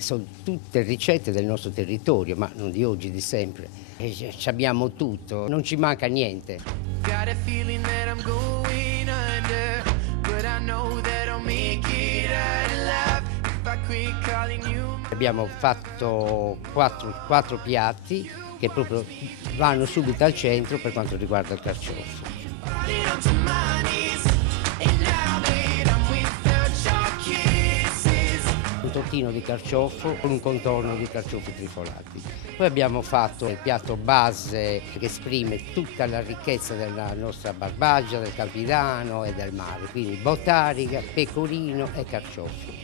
sono tutte ricette del nostro territorio, ma non di oggi, di sempre. E ci abbiamo tutto, non ci manca niente. Got a feeling that I'm going under, but I know that I'll make it out alive if I quit calling you. Abbiamo fatto quattro piatti che proprio vanno subito al centro per quanto riguarda il carciofo. Falling onto my knees, and now that I'm without your kisses. Un tortino di carciofo con un contorno di carciofi trifolati. Poi abbiamo fatto il piatto base che esprime tutta la ricchezza della nostra Barbagia, del Campidano e del mare, quindi bottariga, pecorino e carciofo.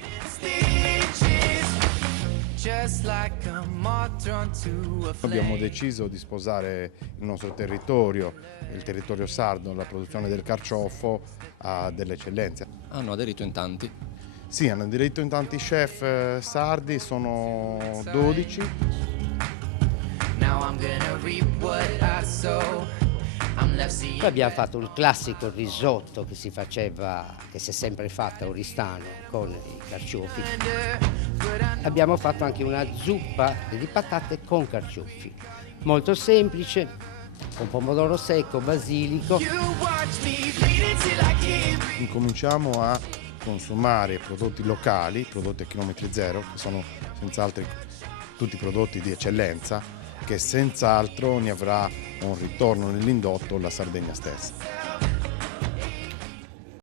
Just like a moth drawn to a flame. Abbiamo deciso di sposare il nostro territorio, il territorio sardo, la produzione del carciofo a delle eccellenze. Hanno aderito in tanti. Sì, hanno aderito in tanti chef sardi, sono 12. Now I'm gonna reap what I sow. I'm left seeing. Poi abbiamo fatto il classico risotto che si faceva, che si è sempre fatto a Oristano con i carciofi. Abbiamo fatto anche una zuppa di patate con carciofi, molto semplice, con pomodoro secco, basilico. You watch me bleed until I can't breathe. Incominciamo a consumare prodotti locali, prodotti a chilometri zero, che sono senz'altro tutti prodotti di eccellenza, che senz'altro ne avrà un ritorno nell'indotto la Sardegna stessa.